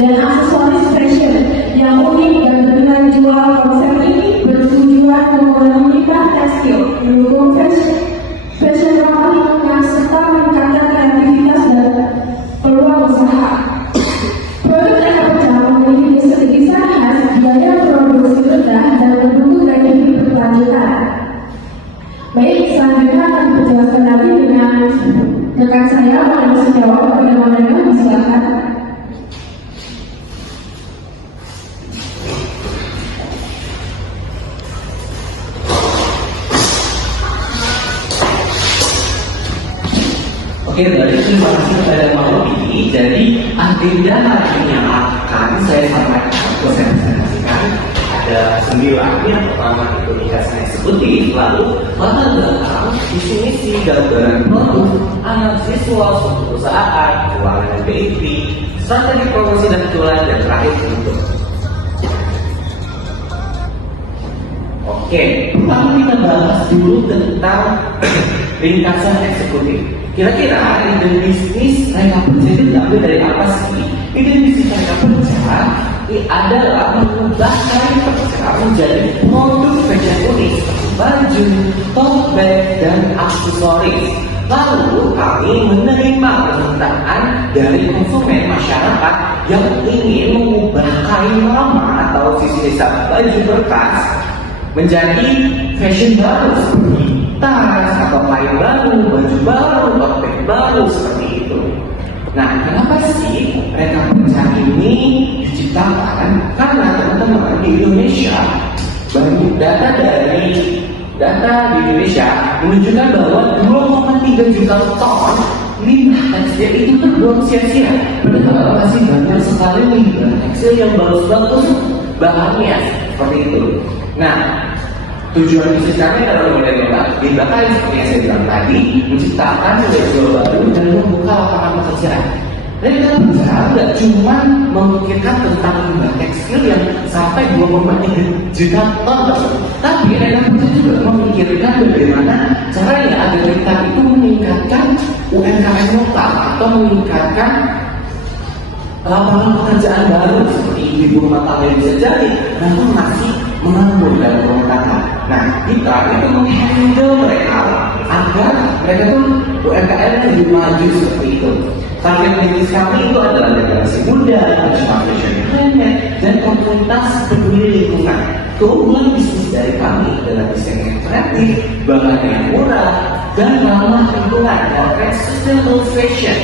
dan aksesoris fashion yang unik dan dengan jual. Konsep ini bertujuan memenuhi tekstil, mendukung fashion ramah lingkungan serta meningkatkan kreativitas dan peluang usaha. Produk Eka Pecah memiliki desain khas, biaya produksi rendah, dan mendukung gaya hidup berkelanjutan. Baik, selanjutnya akan dijelaskan lagi dengan rekan saya, Pak Setiawan. Bagaimana, silakan. Oke, berarti terima kasih kepada Pak Robi. Jadi agenda hari ini yang akan saya sampaikan atau saya presentasikan ada 9. Yang pertama itu indikasi eksekutif, lalu latar belakang, visi misi, gambaran produk, analisis suatu perusahaan, keuangan BIP, strategi promosi dan jualan, dan terakhir penutup. Oke, pertama kita bahas dulu tentang ringkasan eksekutif. Kira-kira ide bisnis Eka Pecah itu diambil dari apa sih? Ide bisnis Eka Pecah adalah mengubah kain pecah menjadi produk fashion unik seperti baju, tote bag, dan aksesoris. Lalu kami menerima permintaan dari konsumen masyarakat yang ingin mengubah kain lama atau sisa-sisa baju bekas menjadi fashion baru seperti tas atau kain baru, baju baru, tote bag baru seperti itu. Nah, kenapa sih Eka Pecah ini diciptakan? Karena teman-teman di Indonesia, data di Indonesia menunjukkan bahwa 2,3 juta ton limbah tekstil itu terbuang sia-sia. Padahal masih banyak sekali limbah tekstil yang bagus-bagus bahannya seperti itu. Nah, tujuan bisnis kami adalah limbah kain seperti yang saya bilang tadi, menciptakan nilai jual baru dan membuka lapangan pekerjaan. Dan Eka Pecah tidak cuma memikirkan tentang limbah tekstil yang sampai 2,3 juta ton, tapi Eka Pecah juga memikirkan bagaimana caranya agar kita itu meningkatkan UMKM lokal atau meningkatkan lapangan pekerjaan baru seperti ibu rumah tangga yang bisa jadi, namun masih menganggur dalam rumah tangga. Nah, kita itu menghandle mereka agar mereka tuh UMKM lebih maju seperti itu. Target bisnis kami itu adalah generasi muda, fashion brand, dan komunitas peduli lingkungan. Keunggulan bisnis dari kami adalah desain yang kreatif, bahan yang murah, dan ramah lingkungan, dan sustainable fashion.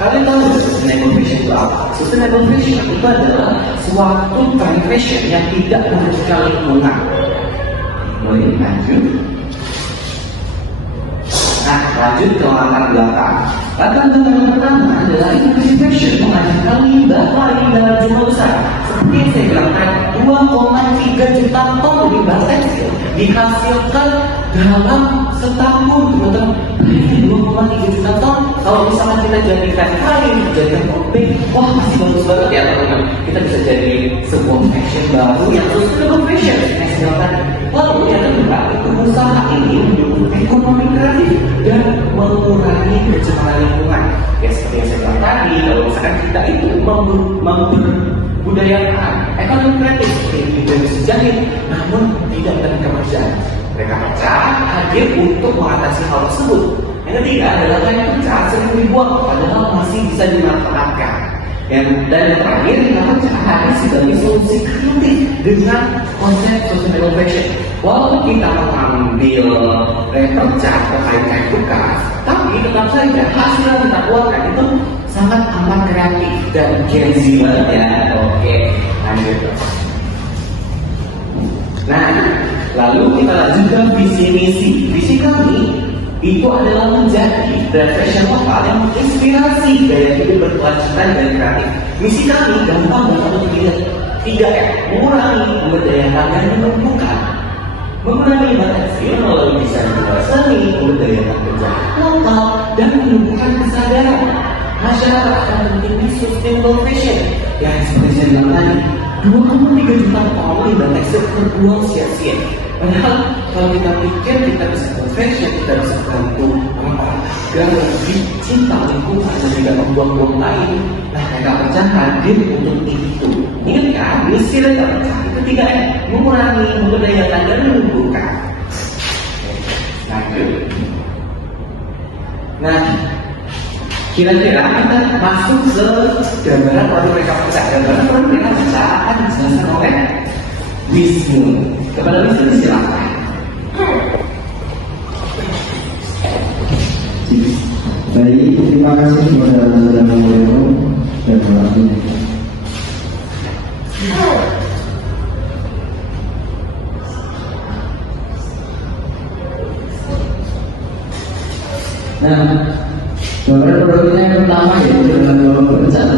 Kalian tahu sustainable fashion itu apa? Sustainable fashion itu adalah suatu trend fashion yang tidak merugikan lingkungan. Boleh lanjut? Nah, lanjut ke latar belakang. Latar belakang pertama adalah industri fashion menghasilkan limbah lain dalam jumlah besar. Seperti yang saya bilang tadi, 2,3 juta ton limbah tekstil dihasilkan dalam setahun, teman-teman. Ini 2,3 juta ton. Kalau misalnya kita jadikan kain, jadikan topeng, wah masih bagus banget ya teman-teman. Kita bisa jadi sebuah fashion baru yang sustainable fashion. Lalu yang kedua, usaha ini mendukung ekonomi kreatif dan mengurangi pencemaran lingkungan. Ya seperti yang saya bilang tadi, kalau misalkan kita itu membudayakan ekonomi kreatif, kita bisa jahit, namun tidak ada pekerjaan. Mereka Pecah hadir untuk mengatasi hal tersebut. Yang ketiga adalah kain pecah sering dibuang, padahal masih bisa dimanfaatkan. Dan yang terakhir, Eka Pecah hadir sebagai solusi kreatif dengan konsep sustainable fashion. Walaupun kita mengambil pecah atau kain-kain bekas, tapi tetap saja hasil yang kita keluarkan itu sangat amat kreatif dan Gen Z banget ya. Oke, lanjut. Nah, lalu kita lanjutkan visi misi. Visi kami itu adalah menjadi brand fashion lokal yang menginspirasi gaya hidup berkelanjutan dan kreatif. Misi kami gampang dan satu dilihat 3M: mengurangi, memberdayakan, dan menumbuhkan. Mengurangi limbah tekstil melalui desain jual seni, memberdayakan kerja lokal, dan menumbuhkan kesadaran masyarakat akan pentingnya sustainable fashion. Yang seperti saya bilang tadi, 2,3 juta ton limbah tekstil terbuang sia-sia. Padahal kalau kita pikir kita bisa perfection, kita bisa bantu orang agar lebih cinta lingkungan dan tidak membuang-buang lain. Nah, kakak pecah hadir untuk itu. Ingat kan, misi kakak pecah itu 3M: mengurangi, memberdayakan, dan menumbuhkan. Lanjut. Nah, kira-kira kita masuk ke gambaran produk mereka pecah. Gambaran produk mereka pecah akan dijelaskan oleh Wisnu. Kepada Wisnu silakan. Baik, terima kasih kepada Saudara Mulyono dan waktunya. Nah, gambaran produknya yang pertama yaitu adalah balon bercak.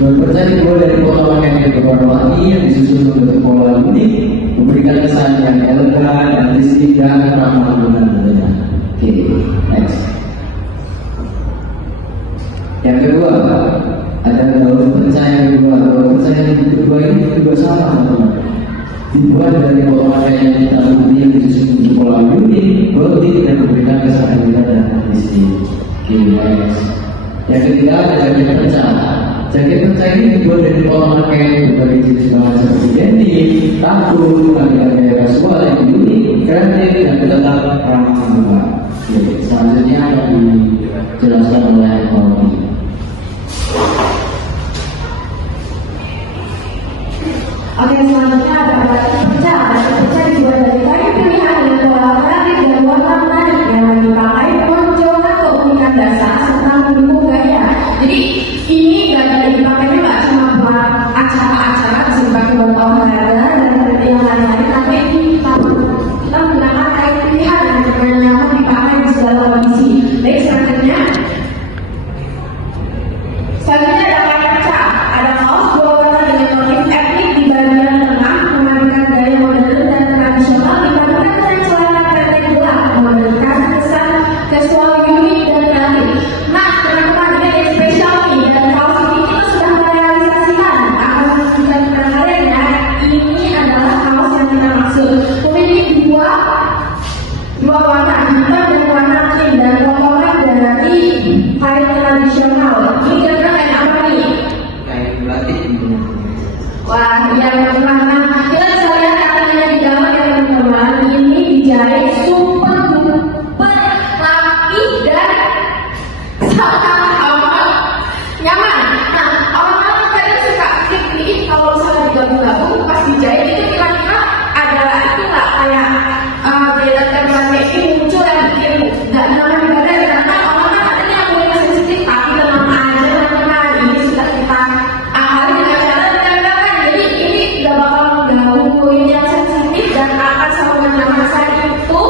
Balon bercak dibuat dari potongan yang berwarna-warni yang disusun membentuk pola unik, memberikan kesan yang elegan, artistik, dan ramah tentunya. Oke, next. Yang kedua, ada balon bercak yang kedua. Balon bercak yang kedua ini juga sama, teman-teman. Dibuat dari potongan kain hitam putih yang disusun membentuk pola unik, berarti dan memberikan kesan yang elegan dan artistik. Next. Yang ketiga ada jaket pecah. Jaket pecah ini dibuat dari potongan kain berbagai jenis bahan seperti denim, takut, gaya kasual yang unik, kreatif, dan tetap ramah tampak. Selanjutnya akan dijelaskan oleh Pauli. Oke, selanjutnya ada batik pecah. Batik pecah dibuat dari kain pilihan dengan pola kreatif dan warna menarik yang dipakai menunjukkan keunikan dasar serta mendukung gaya. Jadi ini gaya dipakainya nggak cuma buat acara-acara, bisa dipakai buat olahraga dan yang lain-lain, tapi ini kita menggunakan kain pilihan yang nyaman dipakai di segala kondisi. Baik, selanjutnya ada kain pecah. Ada kaos dua warna dengan motif etnik di bagian tengah, memadukan gaya modern dan tradisional dipadukan dengan celana pendek gelap, memberikan kesan casual unik dan kreatif. Nah, teman-teman, ini yang spesial nih, dan kaos ini kita sudah merealisasikan. Akan menunjukkan kepada kalian ya, ini adalah kaos yang kita maksud. Memiliki dua warna, hitam dan warna cream, dan potongan dari kain tradisional. Ini kira-kira kain apa nih? Kain batik. Wah, yang mana? Kita bisa lihat katanya di dalam ya teman-teman. Ini dijahit super duper rapi dan sangat amat nyaman. Nah, orang-orang kadang suka klik kalau misalnya digabung-gabung pas dijahit itu kira-kira ada itu nggak kayak beda temanya ini muncul yang bikin nggak nyaman di badan, karena orang-orang katanya yang punya sensitif tapi tenang aja teman-teman. Ini sudah kita ahli dengan cara ditempelkan, jadi ini nggak bakal mengganggu kulit yang sensitif dan akan selalu nyaman. Saya itu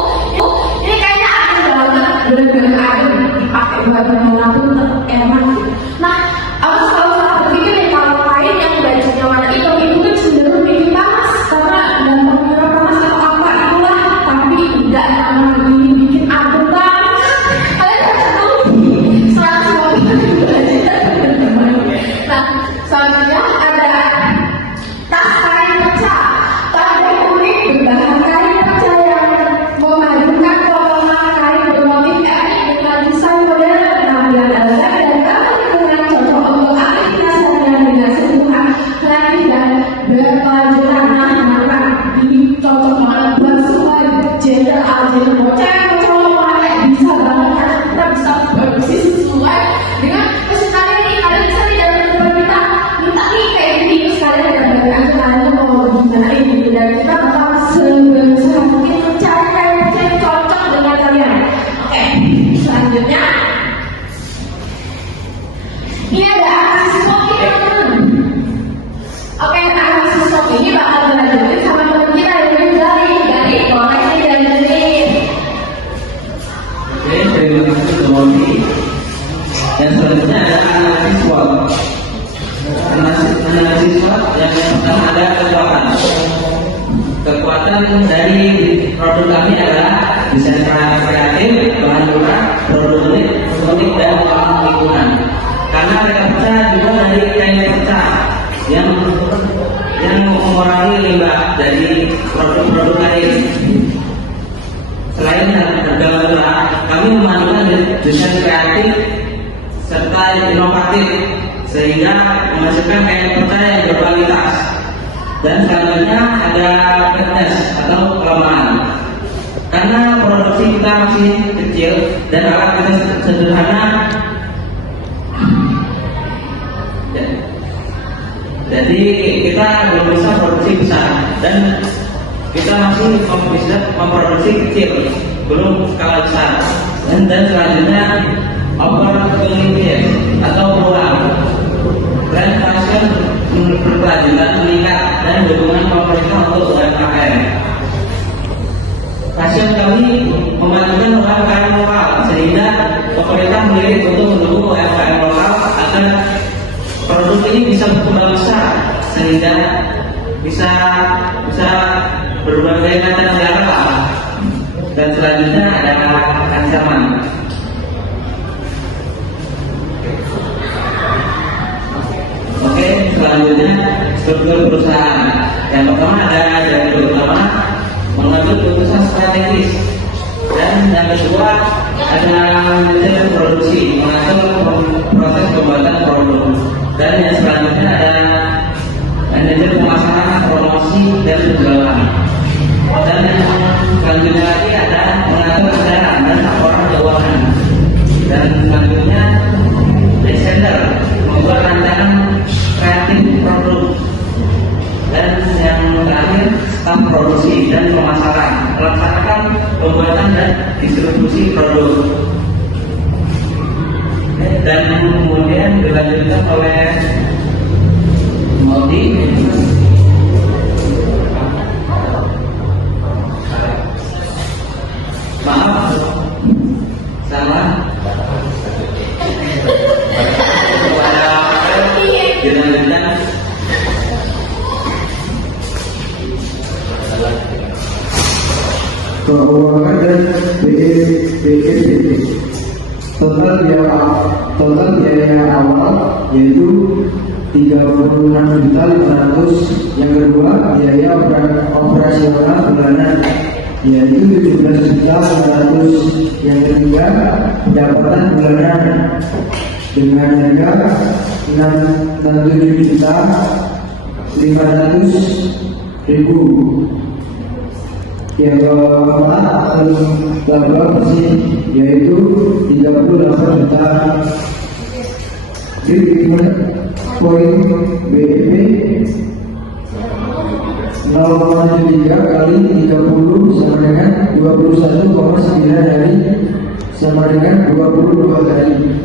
ini kayaknya adem banget, bener-bener adem, dipakai buat manapun tetap enak gitu. Nah, aku selalu salah berpikir nih, kalau kain yang bajunya warna hitam itu kan cenderung bikin panas karena dampak merah panas atau apa itulah, tapi enggak, teman, ini bikin adem banget. Kalian bisa tahu 150 derajat teman-teman. Nah, selanjutnya ada tas kain pecah. Tas yang unik berbahan kain pecah yang memadukan potongan kain bermotif etnik dengan desain modern, tampilan elegan dan ramah lingkungan, cocok untuk aktivitas seharian dengan sentuhan kreatif dan berkelanjutan. Nah, ini cocok banget buat semua gender, gender bocah, cowok, mana bisa banget karena kita bisa produksi sesuai dengan kesukaan ini. Kalian bisa tidak mencoba kita minta nih kayak gini, terus kalian dapat aja kalian mau gimana ini, dan kita bakal sebesar mungkin mencari kain pecah yang cocok dengan kalian. Oke, selanjutnya ini ada aksi kopi teman-teman. Oke, nah aksi kopi ini bakal dilanjutin sama teman kita yang dari koleksi dan dari Oke, terima kasih Pauli. Dan selanjutnya ada analisis SWOT. Analisis SWOT yang pertama ada kekuatan. Kekuatan dari produk kami adalah desain kreatif, bahan murah, produk unik dan ramah lingkungan. Karena mereka pecah juga dari kain pecah yang mengurangi limbah dari produk-produk kain. desain kreatif serta inovatif sehingga menghasilkan kain perca yang berkualitas. Dan selanjutnya ada fitness atau kelemahan. Karena produksi kita masih kecil dan alat kita sederhana, jadi kita belum bisa produksi besar dan kita masih bisa memproduksi kecil, belum skala besar. Dan selanjutnya opportunity atau peluang. Tren fashion berkelanjutan meningkat dan dukungan pemerintah untuk UMKM. Fashion kami memajukan UMKM lokal sehingga pemerintah melirik untuk mendukung UMKM lokal agar produk ini bisa berkembang besar sehingga bisa berbagai macam negara. Dan selanjutnya ada ancaman. Oke, selanjutnya struktur perusahaan. Yang pertama ada direktur utama mengambil keputusan strategis, dan yang kedua ada manajer produksi mengatur proses pembuatan produk, dan yang selanjutnya ada manajer pemasaran, promosi dan penjualan, dan yang selanjutnya lagi ada mengatur anggaran dan laporan keuangan, dan selanjutnya desainer membuat rancangan kreatif produk, dan yang terakhir staf produksi dan pemasaran melaksanakan pembuatan dan distribusi produk. Dan kemudian dilanjutkan oleh Modi. Maaf, salah. Dilanjutkan. Keuangan dan BPPT. Total biaya awal yaitu 36.500.000. Yang kedua biaya operasional bulanan yaitu 17.500.000. Yang ketiga pendapatan bulanan dengan harga 67.500.000. Yang keempat laba bersih yaitu 38 juta. Treatment point BEP 0,3 kali 30 sama dengan 21,9 hari sama dengan 22 hari.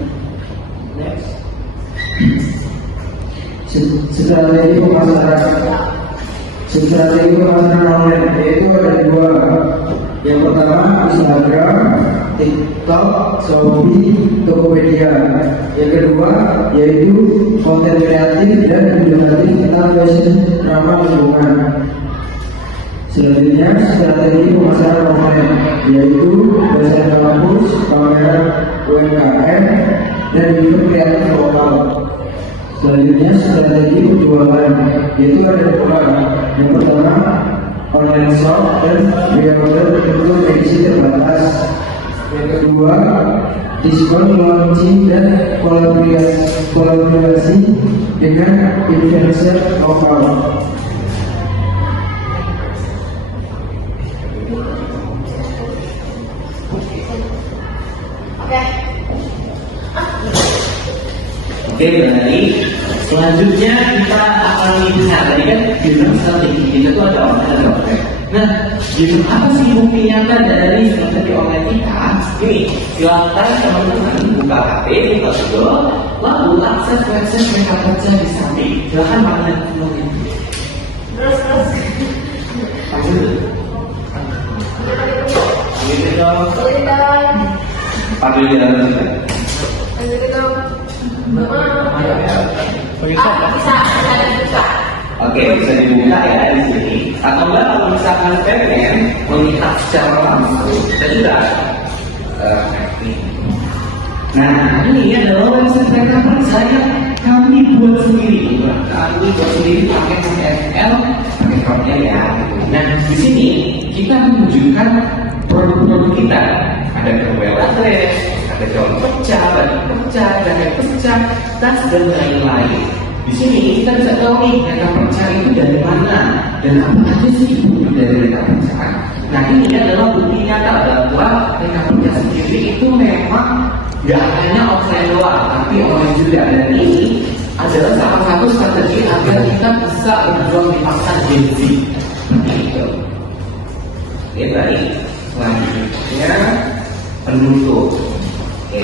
Strategi pemasaran online yaitu ada dua. Yang pertama Instagram, TikTok, Shopee, Tokopedia. Yang kedua yaitu konten kreatif dan edukatif tentang fashion ramah lingkungan. Selanjutnya strategi pemasaran offline yaitu desain kampus, pameran UMKM dan event kreatif lokal. Selanjutnya strategi penjualan yaitu ada dua. Yang pertama online shop dan pre-order untuk edisi terbatas. Yang kedua diskon launching dan kolaborasi dengan influencer lokal. Oke, berarti selanjutnya kita akan lihat tadi kan film strategi kita itu ada online. Nah, film apa sih bukti nyata dari strategi online kita? Ini silakan teman-teman buka HP, buka Google, lalu akses website mereka baca di samping. Silakan makan dulu. Terus. Panggil dong. Panggil dong. Bisa. Oke, bisa dibuka ya di sini. Atau enggak kalau misalkan pengen melihat secara langsung, kita juga. Nah, ini adalah website mereka kami buat sendiri. Kami buat sendiri pakai HTML, pakai frontnya ya. Nah, di sini kita menunjukkan produk-produk kita. Ada web address, kecuali pecah, badan pecah, jaket pecah, tas dan lain-lain. Di sini kita bisa tahu nih mereka pecah itu dari mana dan apa aja sih bukti dari mereka pecah. Nah ini adalah bukti nyata bahwa mereka pecah sendiri itu memang gak hanya offline doang, tapi online juga. Dan ini adalah salah satu strategi agar kita bisa berjuang di pasar Gen Z. Gitu. Oke, baik. Selanjutnya penutup. Oke.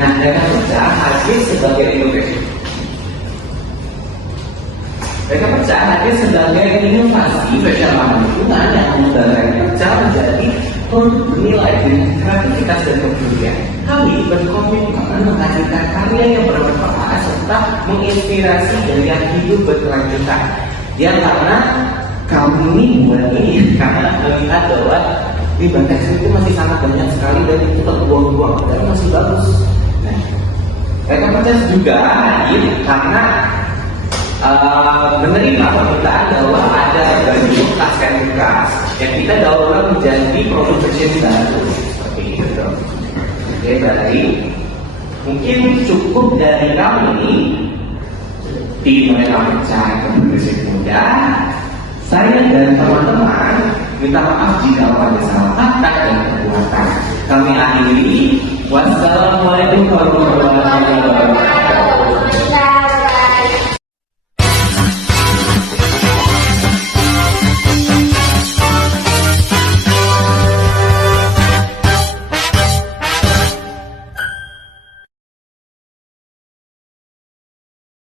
Nah, mereka pecah hadir sebagai inovasi. Mereka pecah hadir sebagai inovasi bersama lingkungan yang mengubah pecah menjadi produk bernilai dengan kreativitas dan kepedulian. Kami berkomitmen menghasilkan karya yang bermanfaat serta menginspirasi gaya hidup berkelanjutan. Ya karena kami ini buat ini karena melihat bahwa limbah tekstil itu masih sangat banyak sekali dan itu terbuang-buang, tapi masih bagus. Nah, mereka pecah juga hadir karena menerima permintaan bahwa ada baju bekas kain bekas yang kita daur ulang menjadi produk fashion baru seperti itu. Oke, baik. Mungkin cukup dari kami di mereka pecah generasi muda. Saya dan teman-teman minta maaf jika ada salah kata dan perbuatan. Kami akhiri. Wassalamualaikum warahmatullahi wabarakatuh.